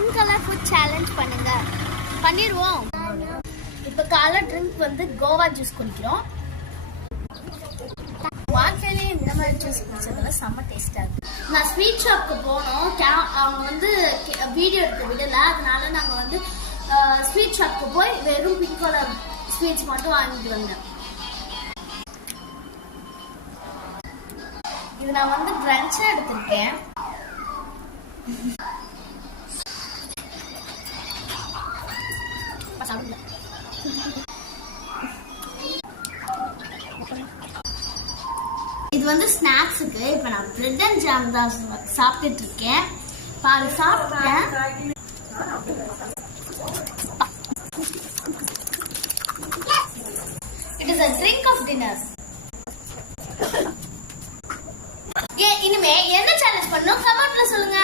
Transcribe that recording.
Pink colour food challenge பண்ணுங்க. பண்ணிடுவோம். இப்போ காலை ட்ரிங்க் வந்து கோவா ஜூஸ் குடிக்கிறோம். வாழ்க்கையிலே இந்த மாதிரி ஜூஸ் குடிச்சதுல செம்ம டேஸ்டாக இருக்கு. நான் ஸ்வீட் ஷாப்க்கு போனோம். அவங்க வந்து வீடியோ எடுக்க விடல. அதனால நாங்கள் வந்து ஸ்வீட் ஷாப்க்கு போய் வெறும் பிங்க் கலர் ஸ்வீட்ஸ் மட்டும் வாங்கிட்டு வந்தேன். இது நான் வந்து ட்ரன்ச்சா எடுத்திருக்கேன். இது வந்து ஸ்நாக்ஸுக்கு. இப்போ நான் பிரெட் அண்ட் ஜாம் தான் சாப்பிட்டுட்டு இருக்கேன். பாரு சாப்பிட்டேன். It is a drink of dinner. இனிமே என்ன சேலஞ்ச் பண்ணணும் கமெண்ட்ல சொல்லுங்க.